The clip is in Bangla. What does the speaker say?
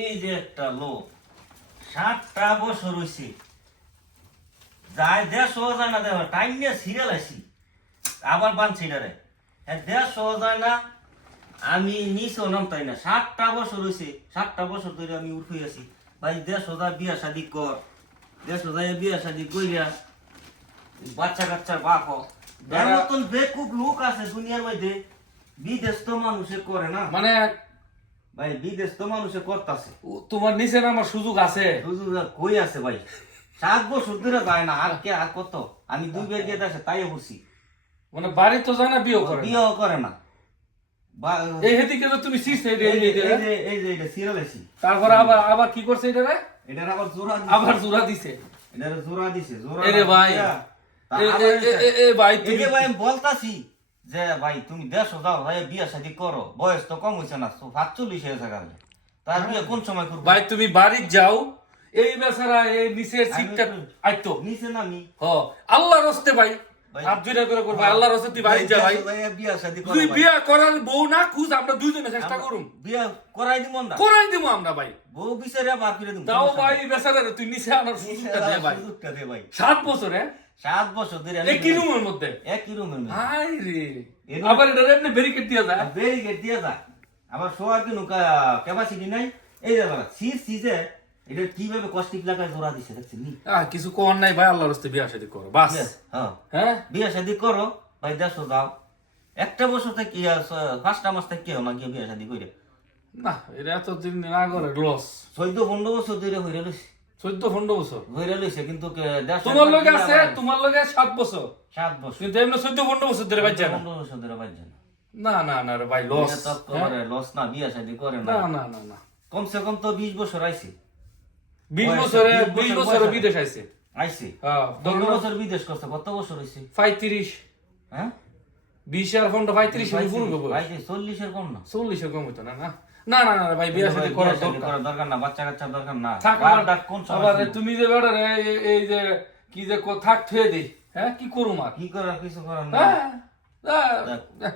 এই যে একটা লোক 7টা বছর হইছে যায় দেশ যায় না দেওয়া টাইম নিয়ে সিরিয়াল আছি আবার বানছি রে দেশ যায় না আমি নিচেও নামতাই না 7টা বছর হইছে 7টা বছর ধরে আমি উঠে আছি ভাই দেশ বিয়া শাদি কর দেশ বিয়া শাদি কইরা বাচ্চা কাচ্চার বাপ এর মতন বেকুব লোক আছে দুনিয়ার মধ্যে বিদেশ তো মানুষে করে না মানে ভাই বিদেশ তো মানুষে করতেছে তোমার নিচে নামার সুযোগ আছে সুযোগ কই আছে ভাই 7 বছর ধরে যায় না আর কে আর কত আমি 2 বার গিয়ে দেখে তাই বসি মানে বাড়ি তো যায় না বিয়ে করে বিয়েও করে না এই হেদিকে তো তুমি সিস এই যে এটা সিরিয়াল আছি তারপর আবার আবার কি করছে এটা রে এটার আবার জোড়া আবার জোড়া দিছে এটার জোড়া দিছে জোড়া এরে ভাই এ ভাই এই যে ভাই আমি বলতাছি যে ভাই তুমি দেশ যাও ভাই বিয়ে শাদী করো বয়স তো কম হইছে না 45 হয়েছে গেলে তার বিয়ে কোন সময় করব ভাই তুমি বাড়ি যাও এই বেচারা এই নিচের সিটটা আইতো নিচে নামি হ আল্লাহর রাস্তে ভাই আব্দুরা করে করবা আল্লাহর রাস্তে তুই বাড়ি যা ভাই বিয়ে শাদী করো তুই বিয়ে করার বউ না খুঁজ আমরা দুইজনে চেষ্টা করুম বিয়ে করাই দিব না করাই দিব আমরা ভাই বউ বিচারে বার করে দিব তাও ভাই বেচারা রে, তুই নিচে আনার সুযোগটা দে ভাই সুযোগটা দে ভাই 7 বছরে 7 বছর ধরে একই রুমের মধ্যে একই রুমের মধ্যে হাই রে আবার এটা এমনি ব্যারিকেড দিয়া যায় ব্যারিকেড দিয়ে যা আবার শোয়ার কি ক্যাপাসিটি নাই এই যে সিজে এটা কিভাবে কস্টিক লাগায় জোড়া দিছে দেখছেন নি কিছু কোন নাই ভাই আল্লাহর রাস্তে বিয়ে শাদী করো বাস হ্যাঁ হ্যাঁ বিয়ে শাদী করো ভাই দেশো যাও একটা বছর থেকে 5টা মাস থেকে কেউ না গিয়ে বিয়ে শাদী করে না এটা এত দিন না করে লস 14-15 বছর ধরে হইরা লইছে 14-15 বছর হইরা লইছে কিন্তু তোমার লগে আছে তোমার লগে 7 বছর 7 বছর কিন্তু এমনি 14-15 বছর ধরে বাচ্চা না 15 বছর ধরে বাচ্চা না না না রে ভাই লস এটা তো করে লস না বিয়ে শাদী করে না না না না না কমসে কম তো 20 বছর আইছে 20 বছরে বিদেশ আইছে আইছে হ্যাঁ 15 বছর বিদেশ করছে কত বছর হইছে 35 হ্যাঁ 20 আর ফন্ড 35 এর উপর গো ভাই 40 এর কম না 40 এর কম হইতো না না না না না ভাই বিয়ে শাদী করার দরকার না বাচ্চা কাচ্চা দরকার না থাক ডাক কোন সময় আবার তুমি যে বেড়া রে এই যে কি যে থাক থুয়ে দেই হ্যাঁ কি করুম আর কি করার কিছু করার না হ্যাঁ